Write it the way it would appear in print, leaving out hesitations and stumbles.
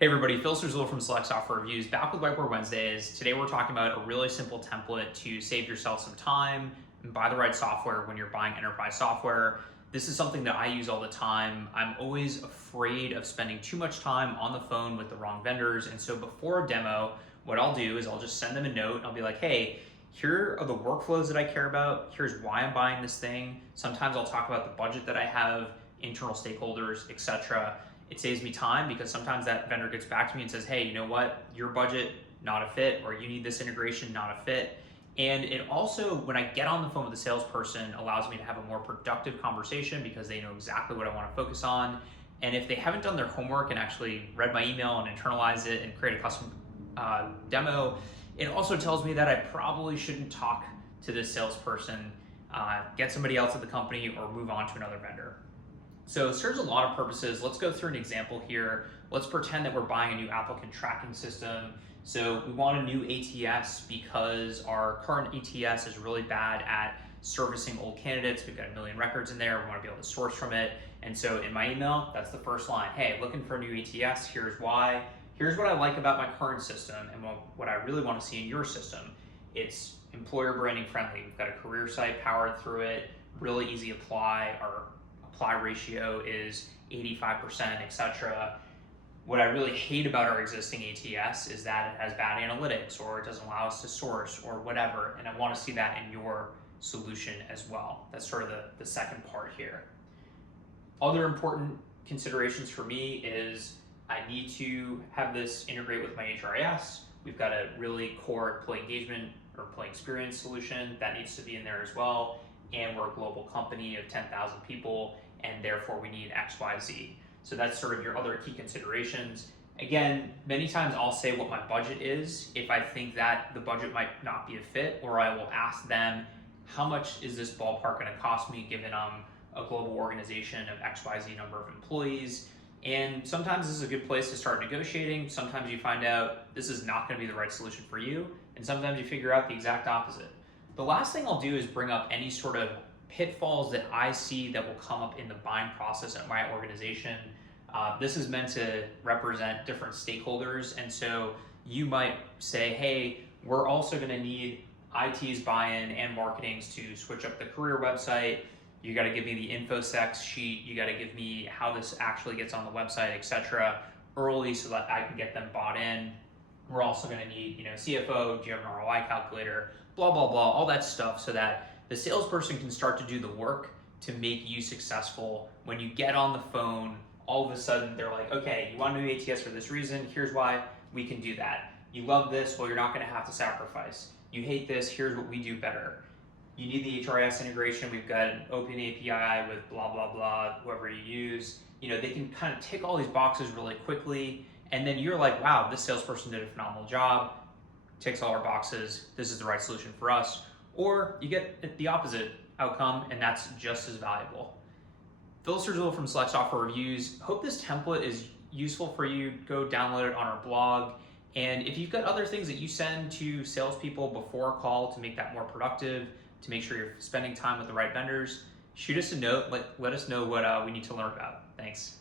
Hey everybody, Phil Surzillo from Select Software Reviews, back with Whiteboard Wednesdays. Today we're talking about a really simple template to save yourself some time and buy the right software when you're buying enterprise software. This is something that I use all the time. I'm always afraid of spending too much time on the phone with the wrong vendors, and so before a demo, what I'll do is I'll just send them a note. I'll be like, hey, here are the workflows that I care about. Here's why I'm buying this thing. Sometimes I'll talk about the budget that I have, internal stakeholders, etc. It saves me time because sometimes that vendor gets back to me and says, hey, you know what, your budget, not a fit, or you need this integration, not a fit. And it also, when I get on the phone with the salesperson, allows me to have a more productive conversation because they know exactly what I want to focus on. And if they haven't done their homework and actually read my email and internalized it and create a custom demo, it also tells me that I probably shouldn't talk to this salesperson, get somebody else at the company, or move on to another vendor. So it serves a lot of purposes. Let's go through an example here. Let's pretend that we're buying a new applicant tracking system. So we want a new ATS because our current ATS is really bad at servicing old candidates. We've got a million records in there. We want to be able to source from it. And so in my email, that's the first line. Hey, looking for a new ATS. Here's why. Here's what I like about my current system and what I really want to see in your system. It's employer branding friendly. We've got a career site powered through it, really easy apply. Our apply ratio is 85%, etc. What I really hate about our existing ATS is that it has bad analytics, or it doesn't allow us to source, or whatever, and I want to see that in your solution as well. That's sort of the second part here. Other important considerations for me is I need to have this integrate with my HRIS. We've got a really core employee engagement or employee experience solution that needs to be in there as well. And we're a global company of 10,000 people, and therefore we need X, Y, Z. So that's sort of your other key considerations. Again, many times I'll say what my budget is if I think that the budget might not be a fit, or I will ask them, how much is this ballpark gonna cost me given I'm a global organization of X, Y, Z number of employees? And sometimes this is a good place to start negotiating. Sometimes you find out this is not gonna be the right solution for you, and sometimes you figure out the exact opposite. The last thing I'll do is bring up any sort of pitfalls that I see that will come up in the buying process at my organization. This is meant to represent different stakeholders, and so you might say, hey, we're also going to need IT's buy-in and marketing's to switch up the career website. You got to give me the InfoSec sheet. You got to give me how this actually gets on the website, etc. early so that I can get them bought in. We're also going to need, CFO, do you have an ROI calculator, blah, blah, blah, all that stuff so that the salesperson can start to do the work to make you successful. When you get on the phone, all of a sudden they're like, okay, you want a new ATS for this reason, here's why we can do that. You love this, well, you're not gonna have to sacrifice. You hate this, here's what we do better. You need the HRIS integration, we've got an open API with blah, blah, blah, whoever you use. They can kind of tick all these boxes really quickly, and then you're like, wow, this salesperson did a phenomenal job, ticks all our boxes, this is the right solution for us. Or you get the opposite outcome, and that's just as valuable. Phil Surzillo from Select Software Reviews. Hope this template is useful for you. Go download it on our blog. And if you've got other things that you send to salespeople before a call to make that more productive, to make sure you're spending time with the right vendors, shoot us a note. Let us know what we need to learn about. Thanks.